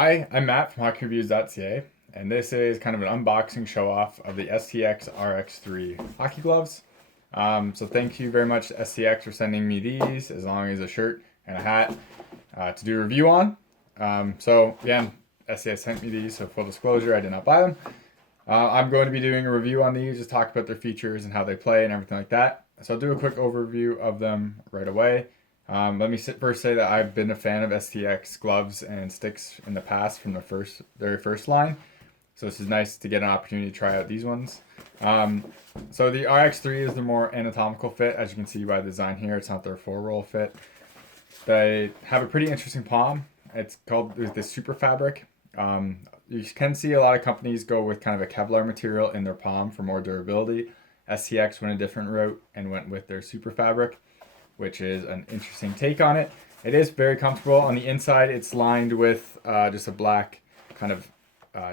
Hi, I'm Matt from HockeyReviews.ca, and this is kind of an unboxing show off of the STX RX3 hockey gloves. So thank you very much to STX for sending me these, as long as a shirt and a hat to do a review on. So again, STX sent me these, so full disclosure, I did not buy them. I'm going to be doing a review on these, just talk about their features and how they play and everything like that. So I'll do a quick overview of them right away. Let me first say that I've been a fan of STX gloves and sticks in the past from the very first line. So this is nice to get an opportunity to try out these ones. So the RX3 is the more anatomical fit, as you can see by the design here. It's not their full roll fit. They have a pretty interesting palm. It's called the super fabric. You can see a lot of companies go with kind of a Kevlar material in their palm for more durability. STX went a different route and went with their super fabric, which is an interesting take on it. It is very comfortable. On the inside, it's lined with just a black kind of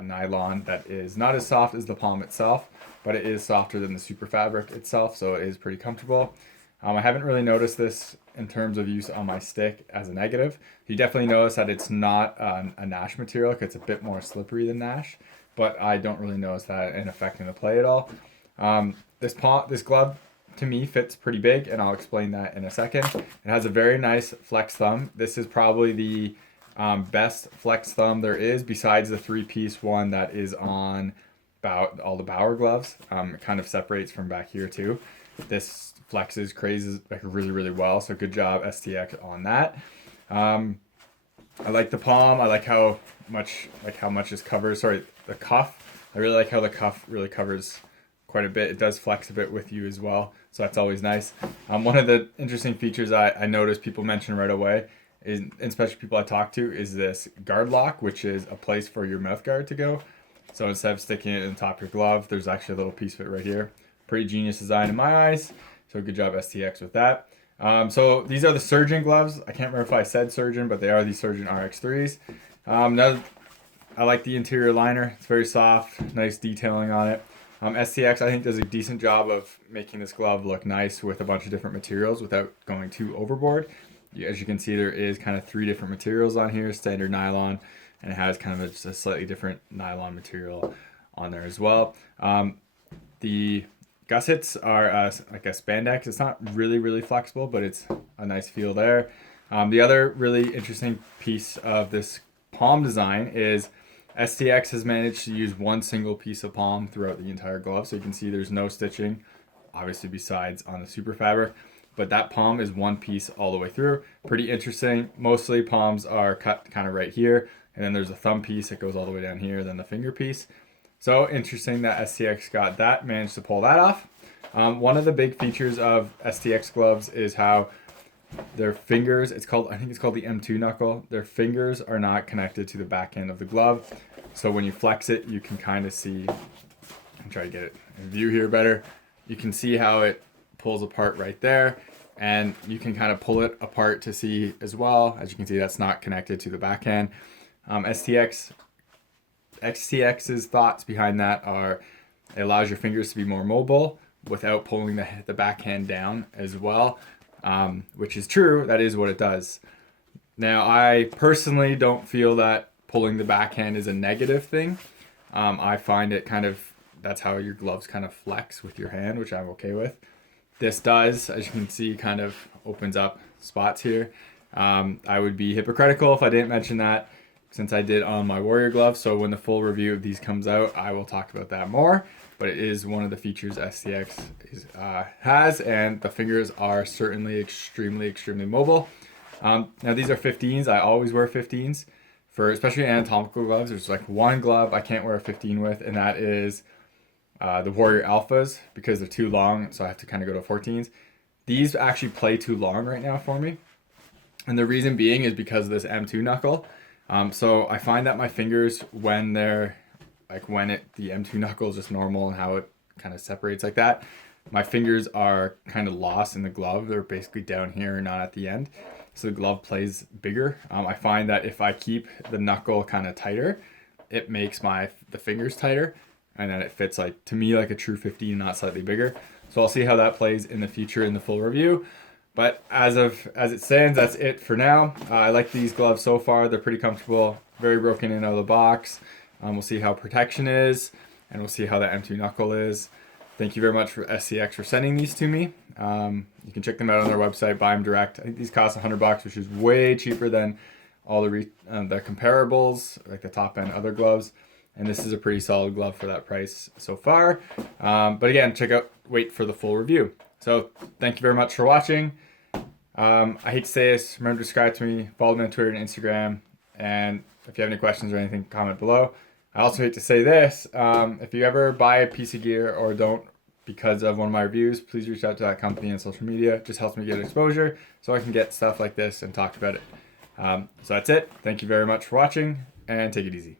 nylon that is not as soft as the palm itself, but it is softer than the super fabric itself, so it is pretty comfortable. I haven't really noticed this in terms of use on my stick as a negative. You definitely notice that it's not a Nash material because it's a bit more slippery than Nash, but I don't really notice that in affecting the play at all. This glove to me fits pretty big, and I'll explain that in a second. It has a very nice flex thumb. This is probably the best flex thumb there is, besides the three-piece one that is on all the Bauer gloves. It kind of separates from back here too. This flexes crazes like really, really well, so good job STX on that. I like the palm. I like how much this covers. Sorry, the cuff. I really like how the cuff really covers quite a bit. It does flex a bit with you as well, so that's always nice. One of the interesting features I noticed people mention right away is, especially people I talk to, is this guard lock, which is a place for your mouth guard to go. So instead of sticking it in the top of your glove, there's actually a little piece of it right here. Pretty genius design in my eyes. So good job STX with that. So these are the Surgeon gloves. I can't remember if I said Surgeon, but they are the Surgeon RX3s. Now, I like the interior liner. It's very soft, nice detailing on it. STX, I think, does a decent job of making this glove look nice with a bunch of different materials without going too overboard. As you can see, there is kind of 3 different materials on here, standard nylon, and it has kind of just a slightly different nylon material on there as well. The gussets are like a spandex. It's not really, really flexible, but it's a nice feel there. The other really interesting piece of this palm design is STX has managed to use one single piece of palm throughout the entire glove. So you can see there's no stitching, obviously, besides on the super fabric. But that palm is one piece all the way through. Pretty interesting. Mostly palms are cut kind of right here. And then there's a thumb piece that goes all the way down here, then the finger piece. So interesting that STX got that, managed to pull that off. One of the big features of STX gloves is how their fingers, I think it's called the M2 knuckle. Their fingers are not connected to the back end of the glove. So when you flex it, you can kind of see, I'm trying to get it in view here better. You can see how it pulls apart right there. And you can kind of pull it apart to see as well. As you can see, that's not connected to the back end. STX's thoughts behind that are it allows your fingers to be more mobile without pulling the backhand down as well, which is true. That is what it does. Now, I personally don't feel that pulling the backhand is a negative thing. I find it that's how your gloves kind of flex with your hand, which I'm okay with. This does, as you can see, kind of opens up spots here. I would be hypocritical if I didn't mention that, since I did on my Warrior gloves. So when the full review of these comes out, I will talk about that more. But it is one of the features STX has, and the fingers are certainly extremely, extremely mobile. Now these are 15s. I always wear 15s for especially anatomical gloves. There's like one glove I can't wear a 15 with, and that is the Warrior Alphas, because they're too long, so I have to kind of go to 14s. These actually play too long right now for me, and the reason being is because of this M2 knuckle. So I find that my fingers, when they're the M2 knuckle is just normal and how it kind of separates like that, my fingers are kind of lost in the glove. They're basically down here, not at the end. So the glove plays bigger. I find that if I keep the knuckle kind of tighter, it makes the fingers tighter, and then it fits to me like a true 15, not slightly bigger. So I'll see how that plays in the future in the full review. But as it stands, that's it for now. I like these gloves so far. They're pretty comfortable, very broken in out of the box. We'll see how protection is, and we'll see how the M2 knuckle is. Thank you very much for STX for sending these to me. You can check them out on their website, buy them direct. I think these cost $100, which is way cheaper than all the comparables, like the top end other gloves. And this is a pretty solid glove for that price so far. But again, wait for the full review. So thank you very much for watching. I hate to say this, remember to subscribe to me, follow me on Twitter and Instagram, and if you have any questions or anything, comment below. I also hate to say this, if you ever buy a piece of gear or don't because of one of my reviews, please reach out to that company on social media. It just helps me get exposure so I can get stuff like this and talk about it. So that's it. Thank you very much for watching, and take it easy.